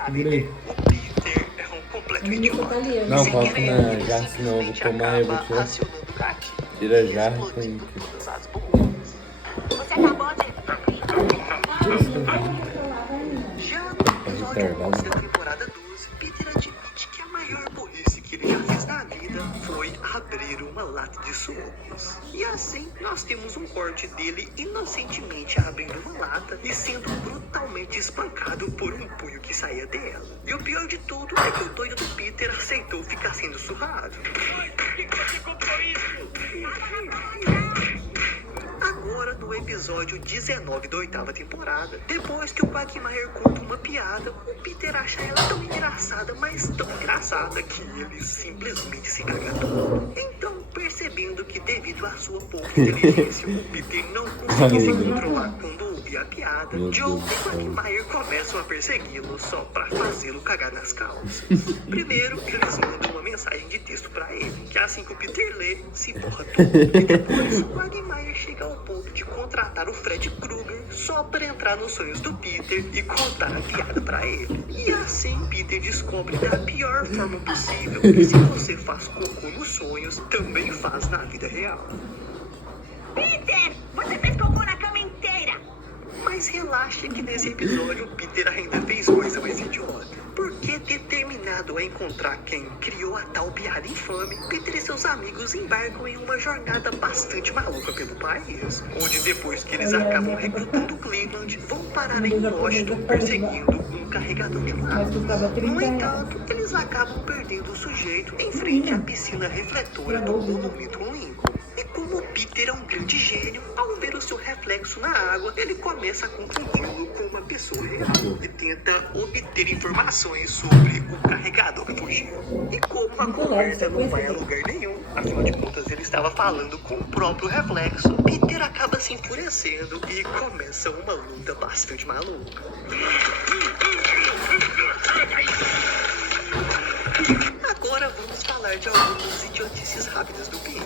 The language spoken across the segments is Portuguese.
sabe, Segura né? aí. O Peter é um completo idiota. Não, Sem coloca querer, na ele jarra, senão eu vou simplesmente tomar e eu vou acaba tirar. acionando o gatilho Tira a e jarra e explodindo põe aqui. todas as bombas. Você acabou de... Já no episódio 11 da temporada 12, Peter admite que a maior burrice que ele já fez na vida foi abrir uma lata de sucos. E assim, nós temos um corte dele inocentemente abrindo uma lata e sendo brutalmente espancado por um punho que saía dela. E o pior de tudo é que o doido do Peter aceitou ficar sendo surrado. Por que você comprou isso? Agora, no episódio 19 da 8ª temporada, depois que o Quagmire conta uma piada, o Peter acha ela tão engraçada, mas tão engraçada, que ele simplesmente se caga todo. Então, percebendo que devido à sua pouca inteligência, o Peter não conseguia se controlar quando ouvia a piada, Joe e Quagmire começam a persegui-lo só pra fazê-lo cagar nas calças. Primeiro, eles mandam uma mensagem de texto pra ele, que assim que o Peter lê, se borra tudo. E depois, o Quagmire chega ao ponto de contratar o Fred Krueger só para entrar nos sonhos do Peter e contar a piada pra ele. E assim, Peter descobre da pior forma possível que se você faz cocô nos sonhos, também faz na vida real. Peter, você fez cocô na cama inteira. Mas relaxe que nesse episódio o Peter ainda fez coisa mais idiota. Porque determinado a encontrar quem criou a tal piada infame, Peter e seus amigos embarcam em uma jornada bastante maluca pelo país. Onde depois que eles acabam recrutando Cleveland, vão parar em Washington perseguindo um carregador de lava. No entanto, eles acabam perdendo o sujeito em frente à piscina refletora do monumento Lincoln. E como o Peter é um grande gênio, ao ver o seu reflexo na água, ele começa a confundi-lo com uma pessoa real e tenta obter informações sobre o carregador fugiu. E como a conversa não vai a lugar nenhum, afinal de contas ele estava falando com o próprio reflexo, Peter acaba se enfurecendo e começa uma luta bastante maluca. Agora vamos falar de algumas idiotices rápidas do Peter.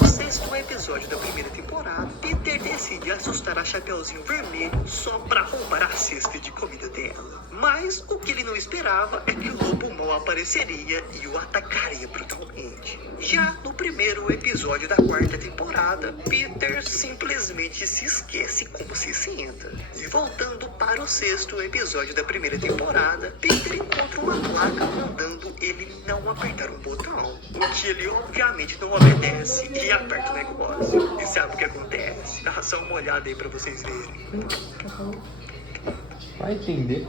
No 6º episódio da primeira temporada, Peter decide assustar a Chapeuzinho Vermelho só pra roubar a cesta de comida dela. Mas o que ele não esperava é que o Lobo Mau apareceria e o atacaria brutalmente. Já no primeiro episódio da 4ª temporada, Peter simplesmente se esquece como se senta. E voltando para o 6º episódio da primeira temporada, Peter encontra uma placa mandando ele não apertar um botão. O que ele obviamente não obedece e aperta o negócio. E sabe o que acontece? Dá só uma olhada aí pra vocês verem. Vai entender.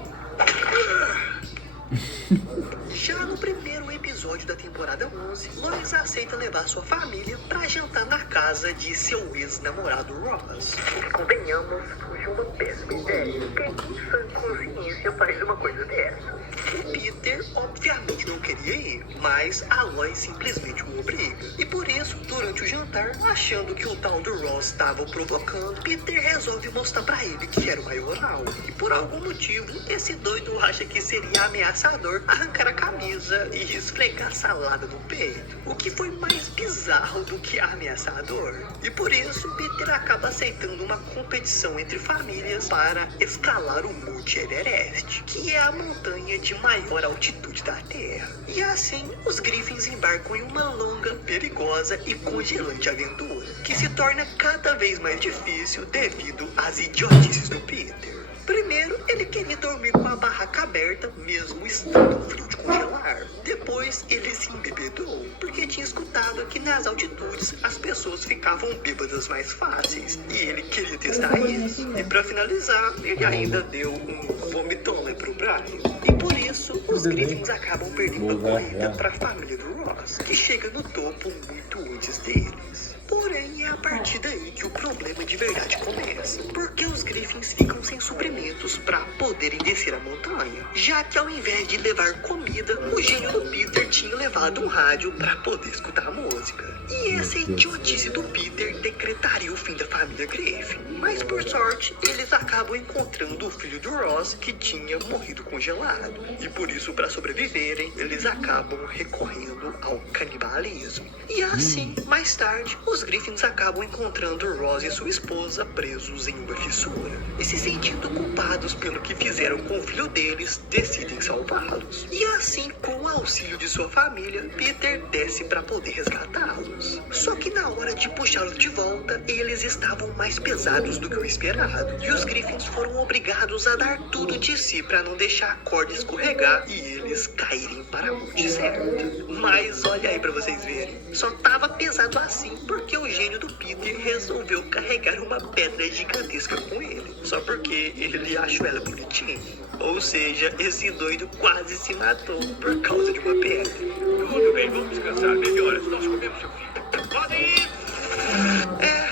Já no primeiro episódio da temporada 11, Lois aceita levar sua família pra jantar na casa de seu ex-namorado Ross. O que, convenhamos, foi uma péssima ideia. Quem em sã consciência faz uma coisa dessa? O Peter obviamente não queria ir, mas a Lois simplesmente o obriga. E por isso, durante o jantar, achando que o tal do Ross estava o provocando, Peter resolve mostrar pra ele que era o maioral. E por algum motivo, esse doido acha que seria ameaçador arrancar a camisa e esfregar salada no peito. O que foi mais bizarro do que ameaçador. E por isso, Peter acaba aceitando uma competição entre famílias para escalar o Monte Everest, que é a montanha de maior altitude da Terra. E assim, os Griffins embarcam em uma longa, perigosa e congelante aventura, que se torna cada vez mais difícil devido às idiotices do Peter. Primeiro, ele queria dormir com a barraca aberta, mesmo estando frio de congelar. Depois, ele se embebedou, porque tinha escutado que nas altitudes as pessoas ficavam bêbadas mais fáceis. E ele queria testar isso. E pra finalizar, ele ainda deu um vomitone pro Brian. E por isso, os Griffins acabam perdendo a corrida pra família do Ross, que chega no topo muito antes deles. Porém, é a partir daí que o problema de verdade começa, porque os Griffins ficam sem suprimentos para poderem descer a montanha, já que ao invés de levar comida, o gênio do Peter tinha levado um rádio para poder escutar a música. E essa idiotice do Peter decretaria o fim da família Griffin. Mas por sorte, eles acabam encontrando o filho do Ross que tinha morrido congelado. E por isso, para sobreviverem, eles acabam recorrendo ao canibalismo. E assim, mais tarde, os os Griffins acabam encontrando Ross e sua esposa presos em uma fissura. E se sentindo culpados pelo que fizeram com o filho deles, decidem salvá-los. E assim, com o auxílio de sua família, Peter desce para poder resgatá-los. Só que na hora de puxá-los de volta, eles estavam mais pesados do que o esperado. E os Griffins foram obrigados a dar tudo de si para não deixar a corda escorregar e eles caírem para a morte certa. Mas olha aí para vocês verem, só tava pesado assim porque o gênio do Peter resolveu carregar uma pedra gigantesca com ele, só porque ele achou ela bonitinha. Ou seja, esse doido quase se matou por causa de uma pedra. Tudo bem, vamos descansar melhor, nós comemos seu filho. Podem ir!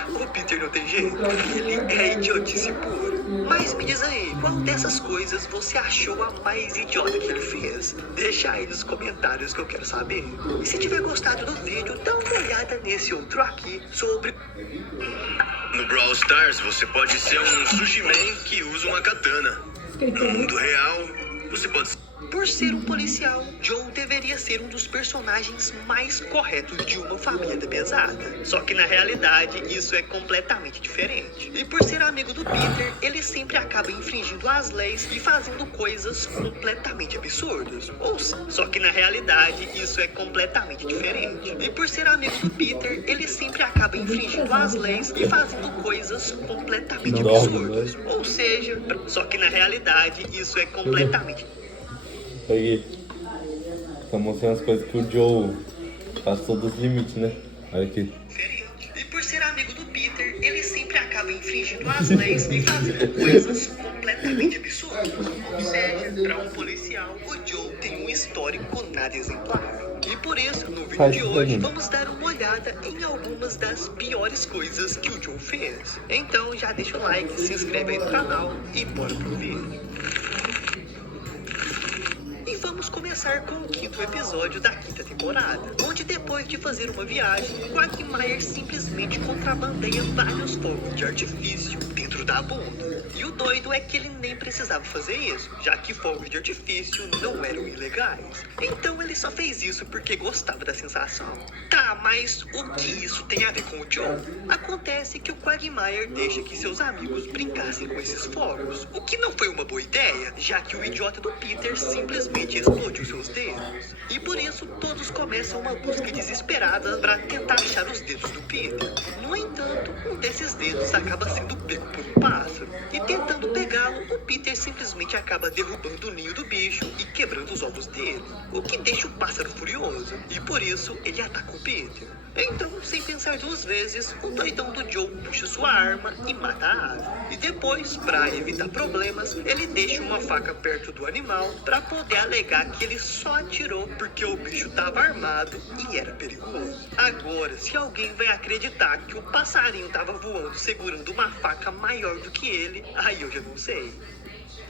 O Peter não tem jeito, ele é idiotice pura. Mas me diz aí, qual dessas coisas você achou a mais idiota que ele fez? Deixa aí nos comentários que eu quero saber. E se tiver gostado do vídeo, dá uma olhada nesse outro aqui sobre... No Brawl Stars, você pode ser um sushi man que usa uma katana. No mundo real, você pode ser... Por ser um policial, Joe deveria ser um dos personagens mais corretos de uma família da pesada. Só que na realidade, isso é completamente diferente. E por ser amigo do Peter, ele sempre acaba infringindo as leis e fazendo coisas completamente absurdas. Só que na realidade, isso é completamente diferente. E por ser amigo do Peter, ele sempre acaba infringindo as leis e fazendo coisas completamente absurdas. Ou seja, só que na realidade, isso é completamente Aí, tá mostrando as coisas que o Joe passou dos limites, né? Olha aqui. E por ser amigo do Peter, ele sempre acaba infringindo as leis e fazendo coisas completamente absurdas. Ou seja, para um policial, o Joe tem um histórico nada exemplar. E por isso, no vídeo de hoje, vamos dar uma olhada em algumas das piores coisas que o Joe fez. Então já deixa o like, se inscreve aí no canal e bora pro vídeo. Vamos começar com o 5º episódio da 5ª temporada, onde depois de fazer uma viagem, Quagmire simplesmente contrabandeia vários fogos de artifício dentro da bunda. E o doido é que ele nem precisava fazer isso, já que fogos de artifício não eram ilegais. Então ele só fez isso porque gostava da sensação. Tá, mas o que isso tem a ver com o Joe? Acontece que o Quagmire deixa que seus amigos brincassem com esses fogos, o que não foi uma boa ideia, já que o idiota do Peter simplesmente explodiu seus dedos. E por isso todos começam uma busca desesperada para tentar achar os dedos do Peter. No entanto, um desses dedos acaba sendo pego por um pássaro. E tentando pegá-lo, o Peter simplesmente acaba derrubando o ninho do bicho e quebrando os ovos dele, o que deixa o pássaro furioso. E por isso ele ataca o Peter. Então, sem pensar duas vezes, o doidão do Joe puxa sua arma e mata a ave. E depois, para evitar problemas, ele deixa uma faca perto do animal para poder alegar que ele só atirou porque o bicho estava armado e era perigoso. Agora, se alguém vai acreditar que o passarinho estava voando segurando uma faca maior do que ele, aí eu já não sei.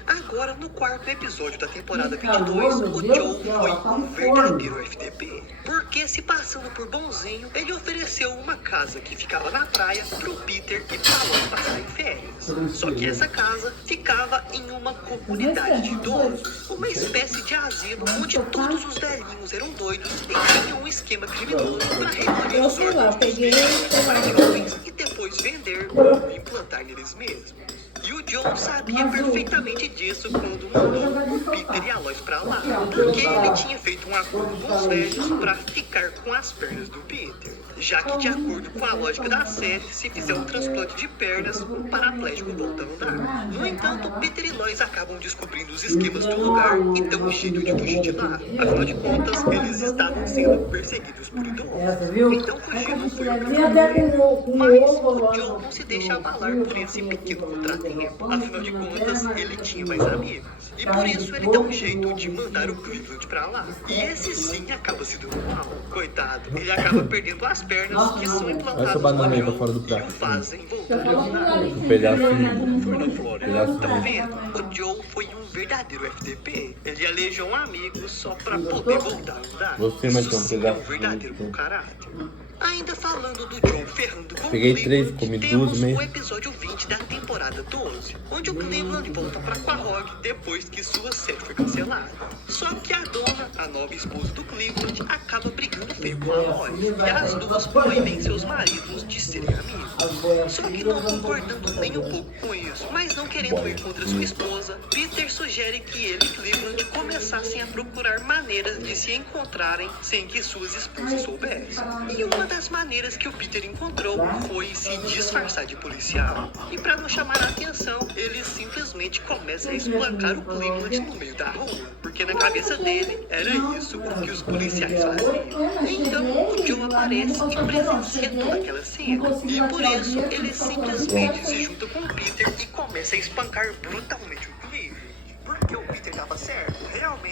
Agora, no 4º episódio da temporada 22, o Joe foi um verdadeiro FDP. Porque, se passando por bonzinho, ele ofereceu uma casa que ficava na praia pro Peter e pra Lois passar em férias. Só que essa casa ficava em uma comunidade de idosos, uma espécie de asilo onde todos os velhinhos eram doidos e tinham um esquema criminoso pra recolher os órgãos dos velhos para jovens e depois vender ou implantar neles mesmos. E o Joe sabia perfeitamente disso quando mandou o Peter e a Lois pra lá, porque ele tinha feito um acordo com os velhos pra ficar com as pernas do Peter, já que de acordo com a lógica da série, se fizer um transplante de pernas, o paraplégico volta a andar. No entanto, Peter e Lois acabam descobrindo os esquemas do lugar e dão um jeito de fugir de lá. Afinal de contas, eles estavam sendo perseguidos por idosos. Então fugir não foi o caminho. Mas o Joe não se deixa abalar por esse pequeno contratempo. Afinal de contas, ele tinha mais amigos. E por isso ele dá um jeito de mandar o Cleveland pra lá. E esse sim acaba se dando mal. Coitado, ele acaba perdendo as pernas que são implantadas no fora do Joe e o fazem voltar a andar. Um pedacinho. Foi na Flórida. Tá vendo? O Joe foi um verdadeiro FDP. Ele aleijou um amigo só pra poder voltar a andar. Você mais Isso sim é um verdadeiro mau caráter. Ainda falando do Joe ferrando com o Cleveland, temos o episódio 20 da temporada 12, onde o Cleveland volta pra Quahog depois que sua série foi cancelada. Só que a a nova esposa do Cleveland acaba brigando feio com a Lois. E as duas proíbem seus maridos de serem amigos. Só que não concordando nem um pouco com isso, mas não querendo ir contra sua esposa, Peter sugere que ele e Cleveland começassem a procurar maneiras de se encontrarem sem que suas esposas soubessem. E uma das maneiras que o Peter encontrou foi se disfarçar de policial. E para não chamar a atenção, ele simplesmente começa a espancar o Cleveland no meio da rua, porque na cabeça dele era isso o que os policiais faziam. Então o Joe aparece e presencia toda aquela cena. E por isso ele simplesmente se junta com o Peter e começa a espancar brutalmente o Cleveland. Porque o Peter estava certo, realmente